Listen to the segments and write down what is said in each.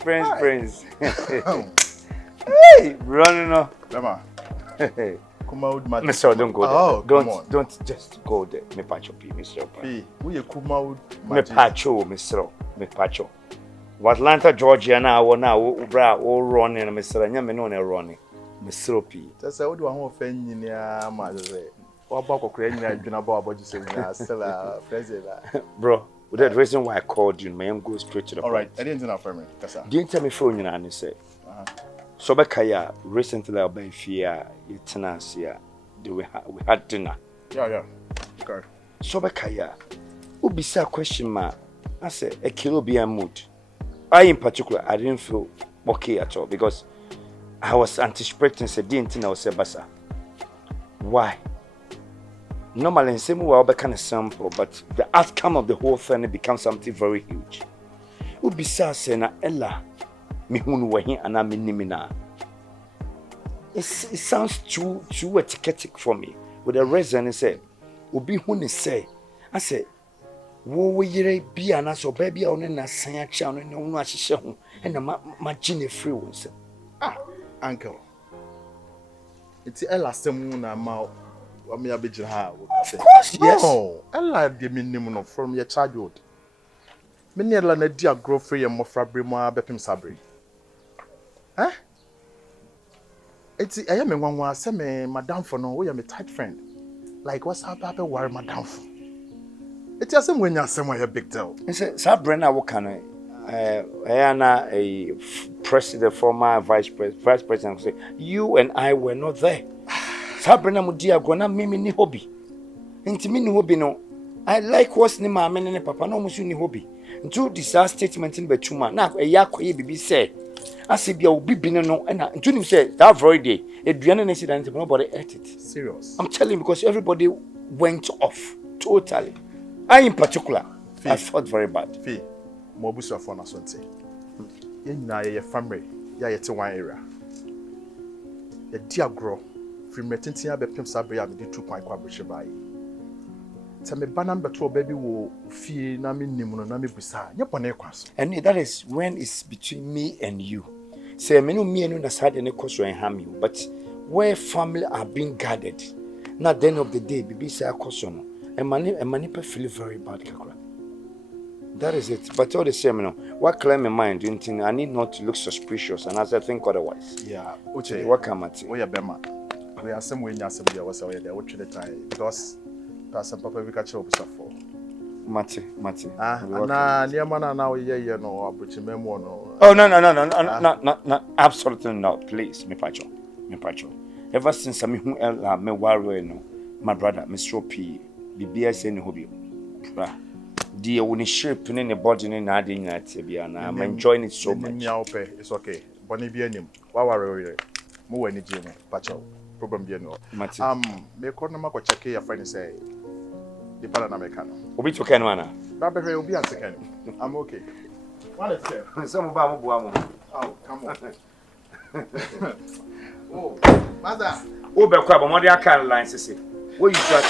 Prince. Hey, running off. Lema. Hey. Kumaud Mati. Mr. Don't go there. Oh, don't just go there. Me pacho, Mr. P. We Kumaud Me pacho, Mr. Me pacho. Atlanta, Georgia, now, bra, all running, Mr. Yamino, running. Mr. P. That's how do I want to offend you, Mother? What about creating a general about you saying, still a president? Bro, with that reason why I called you, man, go straight to the point. All right, I didn't know for me. Didn't tell me phone you and say. So Bekaya recently I've been here, tenants here. We had dinner. Yeah. Okay. So Bekaya, who be a question mark? I said a kilo be a mood. I in particular I didn't feel okay at all because I was anticipating didn't I was a basa. Why? Normally in same way I'll be kind of simple, but the outcome of the whole thing becomes something very huge. Who be saying na Ella me hunu wahi and I'm nimina. It sounds too etiquetic for me. With the reason is say, Ubi huni say, I say, wo yere be an aso baby on na sanya chan and no ashisha and ma gene free ones. Uncle. It's Ella Semuna Mao. Of course, yes. No, Ella the minimum from your childhood. Many Ella na dear grow free and more fabrimo bepim sabri. Huh? It's I am a one say me madam for no, we are my tight friend. Like what's up, Papa? Worry madam for. It's just when you're somewhere a big deal. It's a Sabrina Wakana. Ayana, a president, former vice president, say you and I were not there. Sabrina Mudia Gona Mimi ni hobby. Intimini hobby no. I like what's name my men and papa no musu ni hobby. Into disaster statement in Betuma. Now a yakwe bibi say. I say be a bibi no and into him say that very day. A Diana incident nobody ate it. Serious. I'm telling you because everybody went off totally. I in particular I felt very bad. Fee. Mobusu afọ na sonte. Ye nyina ye family, ya ye te one area. Ye di agro, from metintin abepem sabre ya me di 2 point kwa bhwe bai. Te me banam beto baby wo fie na me nim no na me busa. Nye pone kwaso. And that is when it's between me and you. Say me no me and na side ne koso en ham you, but where family are being guarded. Now at the end of the day, bibi say koso no. And many people feel very bad kakra. That is it. But all the same, you know, what claim my mind, I need not to look suspicious, and as I think otherwise. Yeah, Uche, what come at we are Bema. We are some way, Yesmedia was away there, which the time because Pastor Papa we catch up for. Mati. Nah, near mana now, yeah, no, but you memo no. Oh, no, absolutely not. Please, me pacho. Ever since I me worry, no, my brother, Mr. P, BBS any hobby. The only shape in the body in adding at Tibiana. I'm enjoying it so much. It's okay. Bonnie be him. Why worry? More any Jimmy, Pacho. Problem be no. Me call no more check your friend say. The banana mechanic. Obi to Kenwana. Baby will be a second. I'm okay. What is it? Some Bama. Oh, come on. Oh, mother. Oh, Becca, but what kind of lines to say? What you got?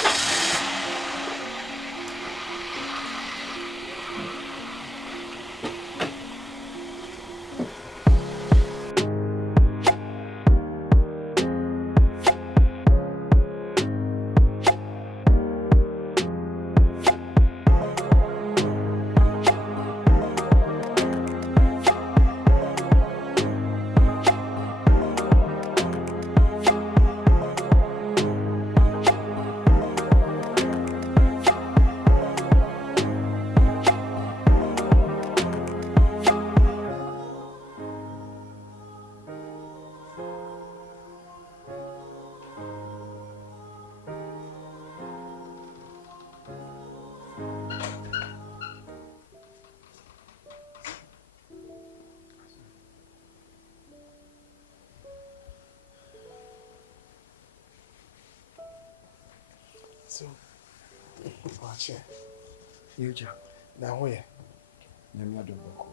So, watch it. You Jack. Now where? Let me do boko.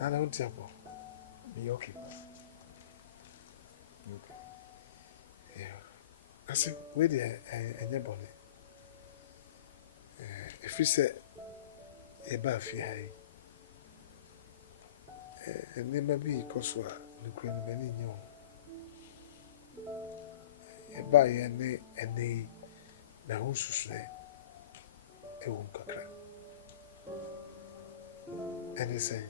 Now don't tell me. Be okay. Yeah. I said, wait there, and your bonnet. If you say a bath, and there may be Coswa, the queen of many young. A buy and they, the house say, a won't crack. And they say,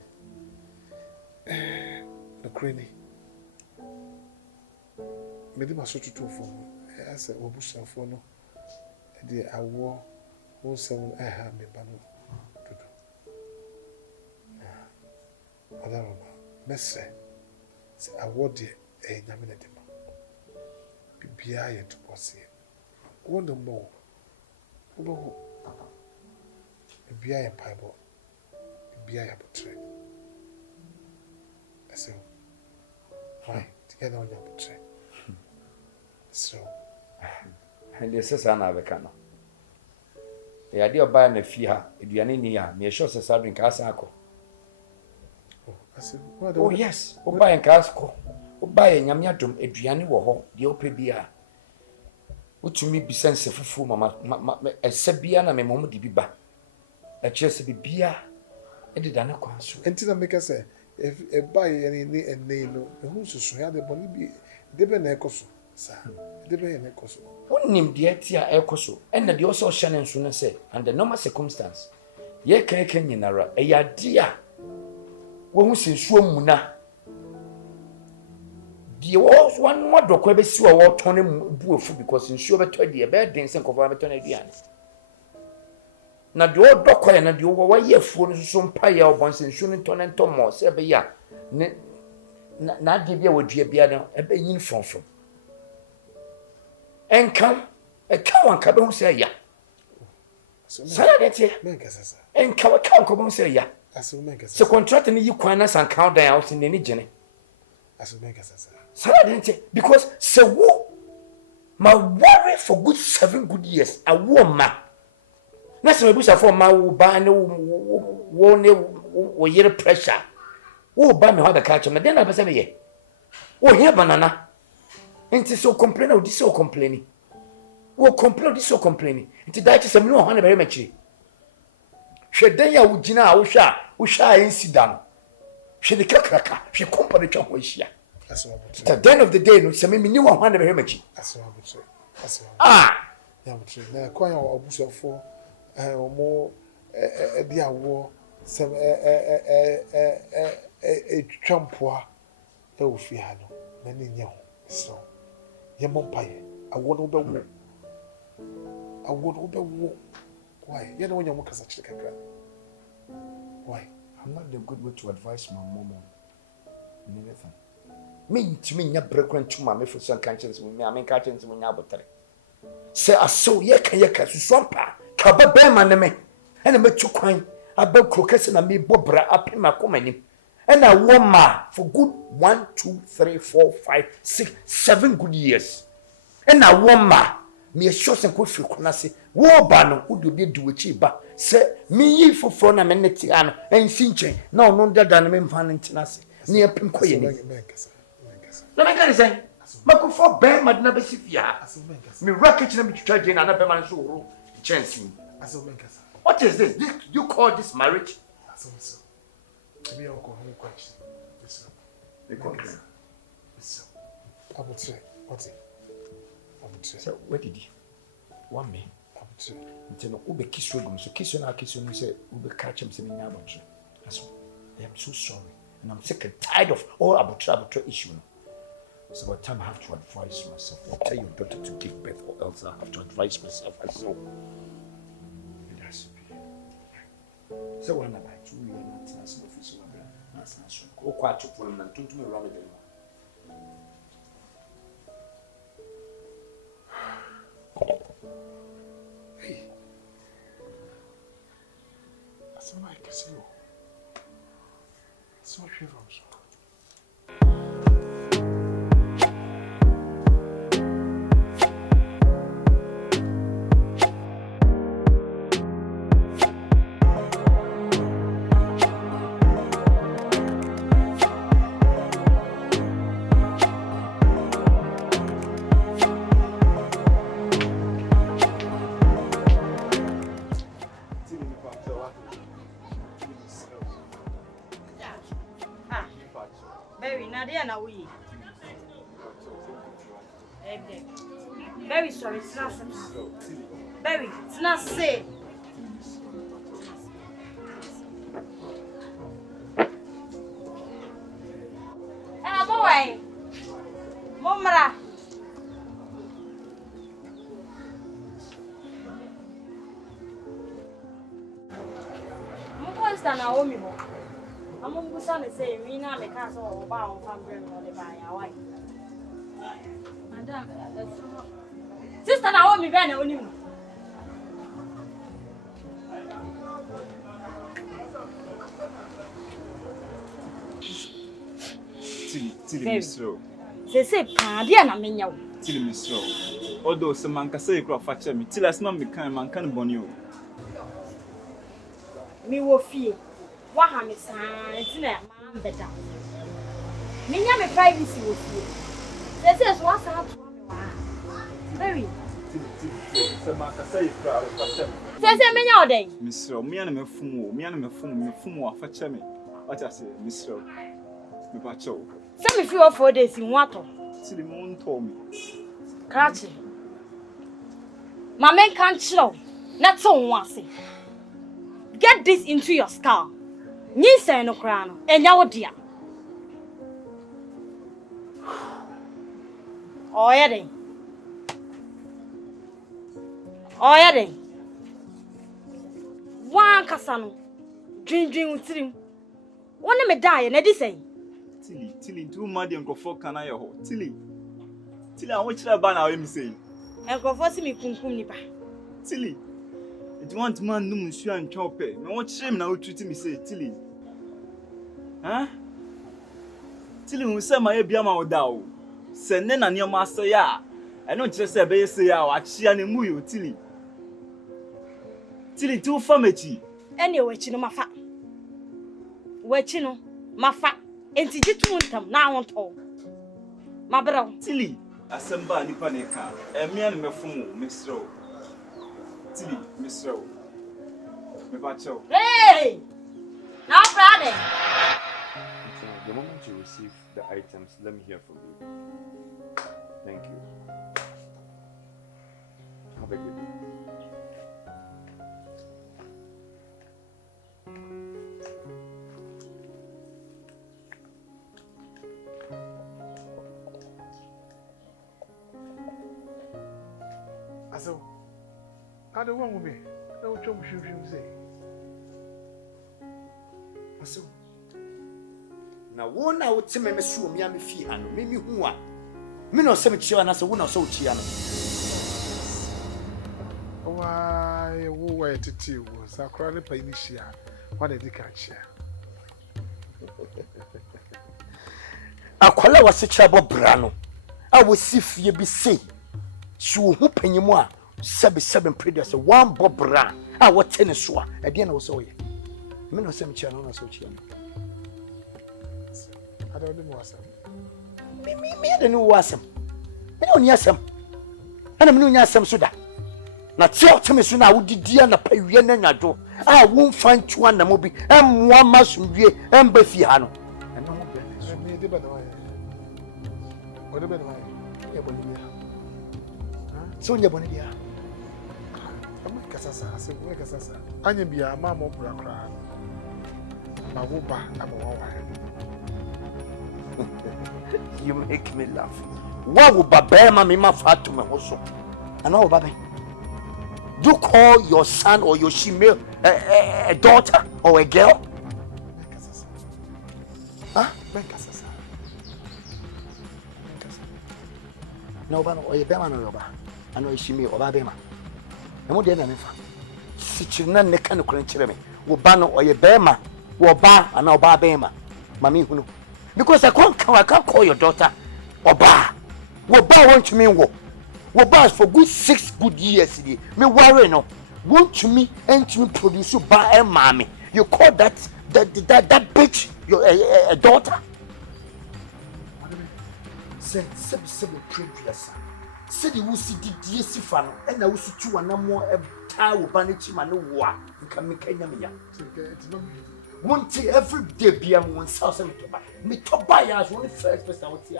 the cranny. Mede ma so tutu for me asa obusa for no de awo won sem ha me ba no tutu ada ba mese se awo de nyame na de ma bibia ye to pose won no mo wo bibia ye bible bibia ye botre ase why together on your botre. So, and the sister na be kana. E ade oba na fi ha, eduane ni ya, me sure say drink asa akọ. Oh yes, oba en ka akọ. Oba ye nyame adom eduane wo ho, de opa bia. Utumi bisense fufu mama ese bia na me mom de biba. E chese bibia e de dane kwanso. Enti na make say if e buy any no, who so ya de boni bi de be na ekoso. Sa de be na ekoso. Wonim de atia ekoso. En na de oso hye ne nso ne say under normal circumstance. Ye keke nyinara e ya dia. Wo hu sensuo muna. Die wo wan modokwa be si wo tone buofu because sensuo beto de be den sen kofa beto na aduane. Na de o dokwa ya na de wo ye afuo no so mpa ya obon sensuo no tone ntomo se be ya ne na de bia wadua bia no e be yin fonfom. Enka wanka be hu se ya. Sala de tie. Menkasa. Enka wanka be hu se ya. Aso menkasa. Se contract ni yi kwan na san count down out ni gene. Aso menkasa. Sala de tie because se wo ma worry for good 7 good years a wo ma. Na se mebusa for ma wo ba ne wo ne wo yere pressure. Wo ba me ho be catch me den na pese me ye. Wo here banana. Enti so complain o di so complaining. Wo complain o di so complaining. Enti da chi se me no ho na be machiri. Hweden ya wo gina a wo hwa incident. Hwe de kakraka, hwe company twa ho hia. At the end of the day no se me ni wo ho na be machiri. Ya mutri na kwa obusofo omo di awo sem twampoa e wo fi ha no na ni nya ho so ye mompaye awo no be wo why you know when you kasa chika kakra why I'm not the good way to advise my mom on anything. Me ntimi nya brekwan tuma me for some conscience me amen conscience me nya botere. Se aso ye ka susompa ka ba be ma ne me ene metu kwan aba krokese na me bobra apema komani ene wo ma for good 1 2 3 4 5 6 7 good years ene wo ma me sure sen ko fi kunase wo ba no wo do bi duwachi ba se me yi foforo na me neti ano ensi nchen na ono dada na me mfa ntinase ne apem koye ni na me kan say makufo be madina be sifia me rocket na me twitwa je na be man so woro chance me what is this you call this marriage me o ko ho question this abutre what so what did he one me abutre ntino ube kisu egum so kisu na kisu no say ube catch him say me nya abutre so I am so sorry and I'm sick and tired of all abutre issue. So by the time I have to advise myself, I'll tell your daughter to give birth, or else I have to advise myself as well. It has to be. So when I buy 2 years, that's no official. That's not so. Go quite to pull and don't me around again. Hey, that's my casino. So she from so. Nadia na we. Very sorry, it's not very, it's not safe. Boy, Momra. Mposta na omi ho. Amumbusa me say me na me ka so oba on fambre no le ba ya why. Madam, sister na omi be na oni mu. Tili misro. Se pa dia na menya wo. Tili misro. Odo se manka say kro fa che me. Tili asma me kan manka no boni o. Mi wo fie. Wa ha me san tina ma beta. Menya me privacy wo fie. Se so asa to me wa. Very. Se manka say kro fa che me. Se menya odai. Misro, me na me fumu wa fa che me. What I say, misro. Me pa cho. Se me feel 4 days in water. Tili mo nto me. Krachi. My men can't chill. Not so once. Get this into your skull. Ni say no crown. And yawo dia. Oh yeah then. Oh yeah then. One kasano. Dream utirim. One me die na di say. Tili do mad enkofo kana ye ho. Tili I want you to ban away me say. Enkofo si mi kunkum nipa. Tili. It want man no nsu an twope. Me want shame na treat me say Tili. Huh? Tili hu say ma ye bia ma oda o. Se ne na ne ma say ya. E no kire say be ye say ya wa chia ne mu yo Tili. Tili tu famechi. Ene wechi no mafa. Wechi no mafa. Enti jitu ntam na wonto. Mabra. Tili asemba nipa ne ka. Emia ne mefumu misro. Tili misro. Me bacho. Hey! Now brother. The moment you receive the items, let me hear from you. Thank you. Have a good day. So, I don't want me. No trouble, you say. So, now one out to me, Miss Miami Fee, and maybe who are. Me no cemetery, and I said, one or so chiano. Why, who to tea was a crowded by Nisha? What did you catch here? Akwala was a chabo brano. I will see if you be say. So who penny more? 7 previous one bob bra. I was tennis swa. Again, I was so ye. Me no cemetery, no so chiano. I don't know what's Me, I don't know what's him. Me don't hear some. And I'm no some soda. Now tell to me soon I would dear na pay na do. I won't find 2 and the mobi and 1 mass from ye and Befiano. And no more. me the better way. What about my So you're born here. I'm a Casasa, I said, where Casasa? I am be a mamma bra cry. My woba, I'm a You make me laugh. What would Babema me my fat to my also? And all, Baby. Do call your son or your female a daughter or a girl? Huh? No, but or a bema no, I know she may or Babema. And what did I never? Sichina neck and crunch me. Wo bano or a bema, or bar and now Babema. Mammy, who know? Because I can't call your daughter or bar. What bar won't you mean what? What bars for good 6 good years? Me worry no. Won't you me and to produce you bar and mammy? You call that bitch your a daughter? Said previous. Said you will see the DS fan and I will see 2 and no more time with Banichi Manoa and come make Kenya. Monty every day be am one thousand me to buy as one first person I would see.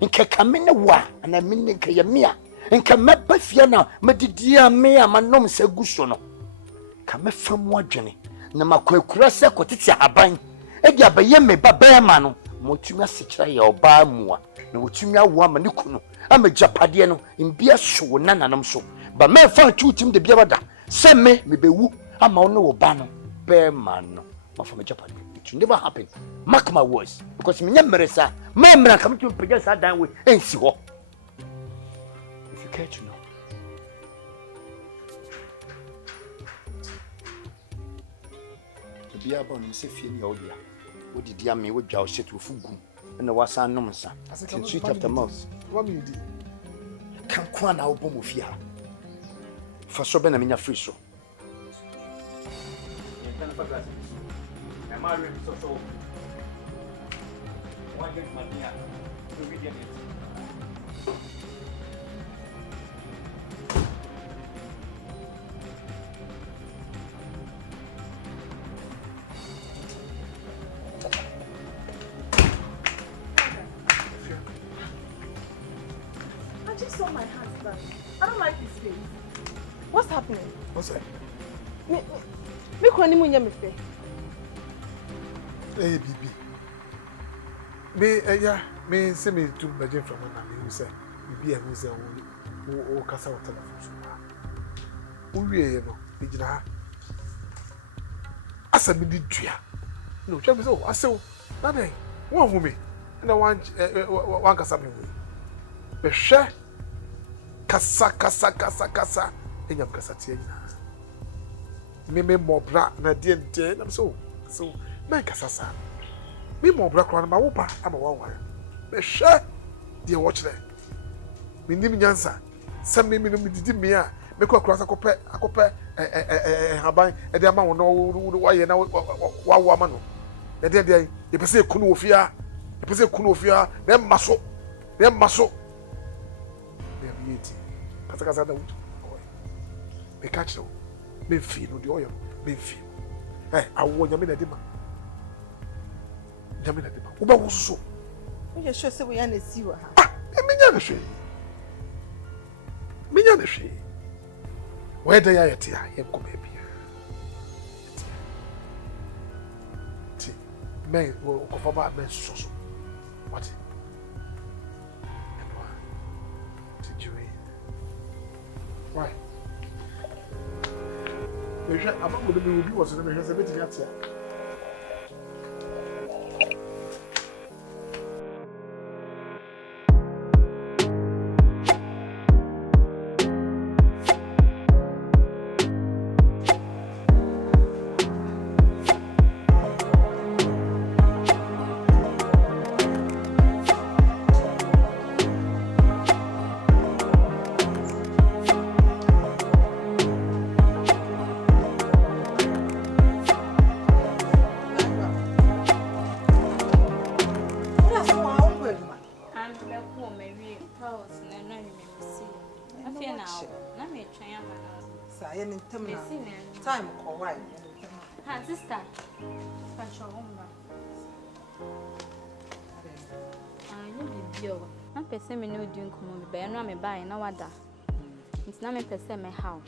Nka kamene wa na menne nka ye mea nka meba fie na medidia me amanom se guso no ka mefam wadwene na makwakura se kotete aban edi abaye me baba ma no motumi asekira ye oba muwa na wotumi awo ama ne kunu ama japade no mbia so nananom so ba me fa tutim de bia bada se me bewu ama ono wo ba no be ma no ma fa me japade. It will never happen. Mark my words. Because me nyamresa, me come to pejasa that down with ensi ho. If you care to know. The beer bon me say fie ni odia. What did ya me we dwa shit to fugu. Na wasa nom nsa. Sweet after mouth. What me di? Kan kwa na obo mo fie ha. Fa so be na menya free so. I'm married so. One get my dear. To read it. I just saw my hands back. I don't like this face. What's happening? What's that? Me kwani mu nya me fe. Hey, Bibi. Me say me to budget from na me who say Bibi who say o kasa wata na fusu. O wie no, e gina ha. Asa me di dua. No, tell me so, aso. Na dey, won hu me. Na wan kasa me hu. Be hwe kasa. Enyam kasa tie nyina. Me mobra na die nte na so man kasasa me mobra kro na ma wo pa ama wa wa be hwe de watch there me nim nyansa sam me no me didi me a me ko akro akopɛ haban e de ama wo no wa ye na wa ma no de ye pese kunu ofia na maso me yeti kasa da wuto me catch no me fi no de oyo me fi awo nyame na de ma uba wuso You sure say we are na see wa ha. Menya na hwe whether ya yete ya ye ko bia ti me wo ko fa ba me so what ti juwe why me hwe amango de me obi wo so me hwe se beti ya tia. Time ko why? Ha sister. Fashion umba. You be bio. Na pese me no du nkomo me ba no me ba na wada. Nti na me pese me how.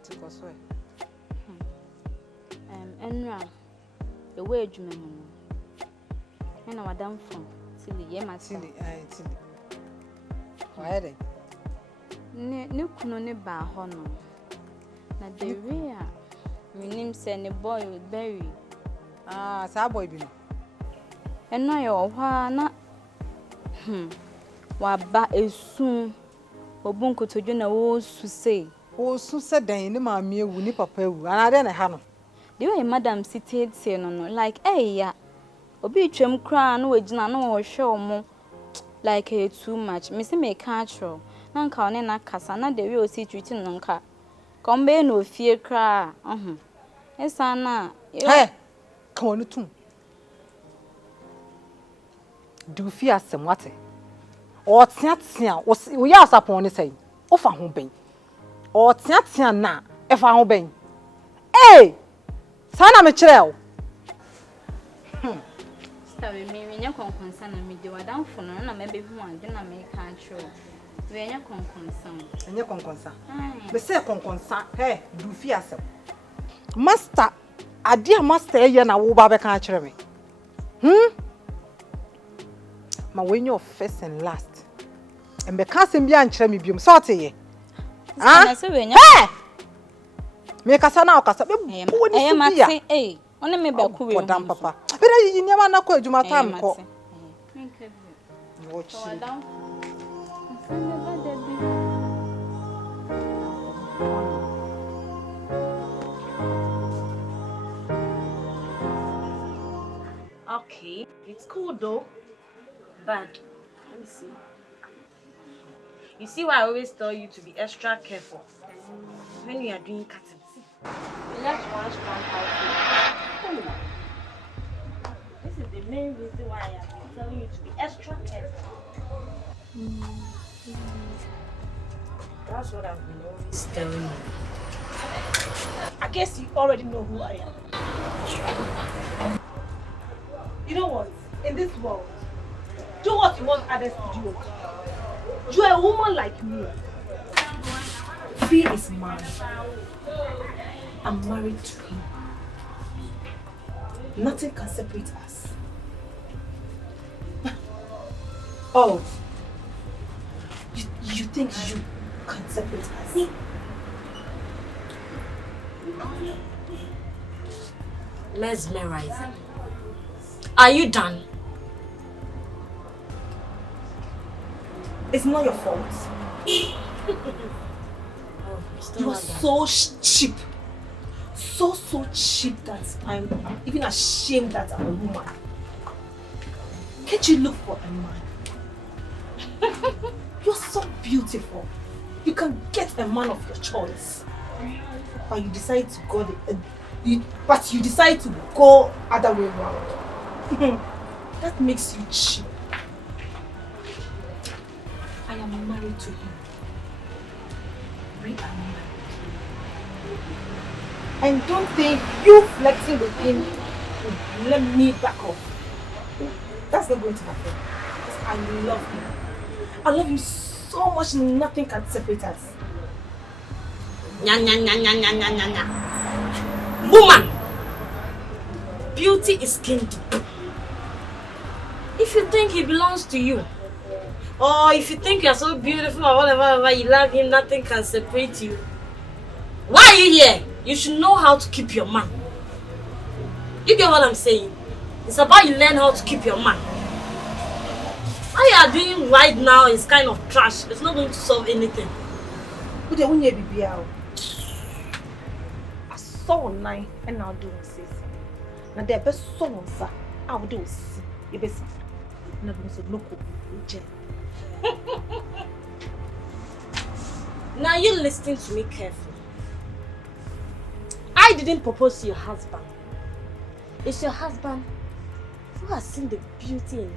Nti ko so enra the way adwuma mu no. Na wada mfon. Tili ye ma tili tili. Why dey? Ne kuno ne ba ho no. Na the way my name say ne boy with berry. Sa boy bi no. Eno ye ohwa na wa ba esu obun kotodwo na wo su sei. Wo su se dan ni maami ewu ni papa ewu. Ana de na ha no. The way madam seated say no like ya obi twam kra na wagina na wo hwe omo like too much. Me say me catch na nka one na kasa na the way o si treat no nka kombe no fie kra esa na ka wonu tum du fie asem wate o tiatia wo ya asapon ne sei o fa ho ben o tiatia na e fa ho ben Sana me kyerɛ. Sister we me nya konkonsa na me de wadan fono na me be hu ade na me ka atro. We nya konkonsa. Enye konkonsa. Me say konkonsa. Hey, do fi asem. Master, ade a master ye na wo ba be ka kyerɛ me. Ma we your first and last. And be ka sem bia nkyerɛ me biom. So te Ah? Hey! Me kasa na okasa be bo ni so bia. Eh, one me be ku we. Podam papa. Be na yi nyama na ko adwuma tam ko. Watch. Okay, it's cool though, but let me see. You see why I always tell you to be extra careful when you are doing cutting. You have one strong outfit. This is the main reason why I have been telling you to be extra careful. That's what I've been always telling you. I guess you already know who I am. You know what? In this world, do what you want others to do. You're a woman like me. Fee is mine. I'm married to him. Nothing can separate us. Oh, you think you can separate us? Mesmerizing. Are you done? It's not your fault. You are so cheap. So cheap that I'm even ashamed that I'm a woman. Can't you look for a man? You're so beautiful. You can get a man of your choice. But you decide to go other way around. That makes you cheap. I am married to him. We are married. And don't think you flexing with him will let me back off. That's not going to happen. Because I love him. I love him so much nothing can separate us. Nya nya nya nya nya nya nya nya. Woman! Beauty is skin deep. If you think he belongs to you, or if you think you're so beautiful or whatever, you love him, nothing can separate you. Why are you here? You should know how to keep your man. You get what I'm saying? It's about you learn how to keep your man. What you are doing right now is kind of trash. It's not going to solve anything. I saw nine and now do this. Now the best song I will do see. You best not going to look up. Now you listen to me carefully. I didn't propose to your husband. It's your husband who has seen the beauty in me.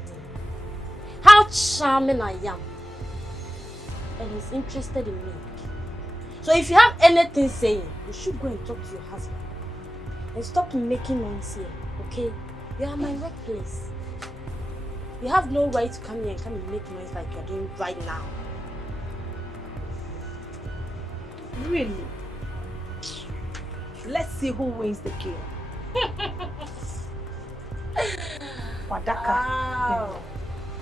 How charming I am. And he's interested in me. So if you have anything saying, you should go and talk to your husband. And stop making noise here, okay? You are my workplace. You have no right to come here and come and make noise like you're doing right now. Really? Let's see who wins the game. Wadaka. Wow.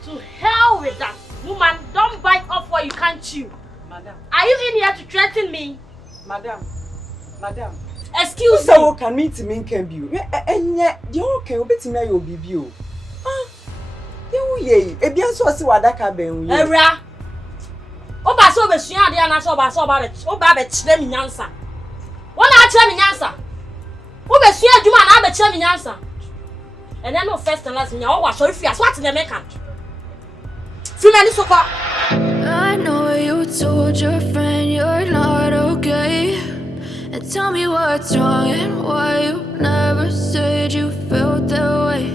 To hell with that. Woman, don't bite off what you can't chew. Madam. Are you in here to threaten me? Madam. Excuse me. So can meet me can be. And yet, you okay, obey me, you'll be you. Ah, you ye, a bien so see Wadaka ben. Era. Oba so be sua ade ana so ba it. Oba be kire me nyansa. Wona a kire me nyansa. Oba sua adwuma na be kire me nyansa. And then no first and last me o wa so if you what in the make am. Fimani soko. I know you told your friend you're not okay. And tell me what's wrong and why you never said you felt that way.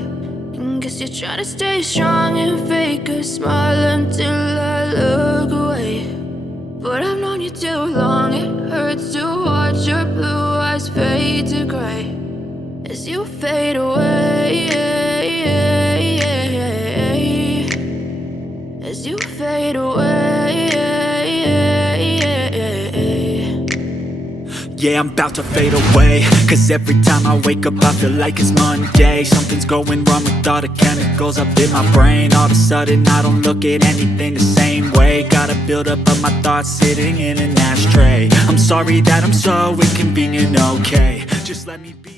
And guess you're trying to stay strong and fake a smile until I look away. But I've known you too long, it hurts to watch your blue eyes fade to gray. as you fade away, as you fade away. Yeah, I'm about to fade away, cause every time I wake up I feel like it's Monday. Something's going wrong with all the chemicals up in my brain. All of a sudden I don't look at anything the same way. Got a buildup of my thoughts sitting in an ashtray. I'm sorry that I'm so inconvenient, okay, just let me be.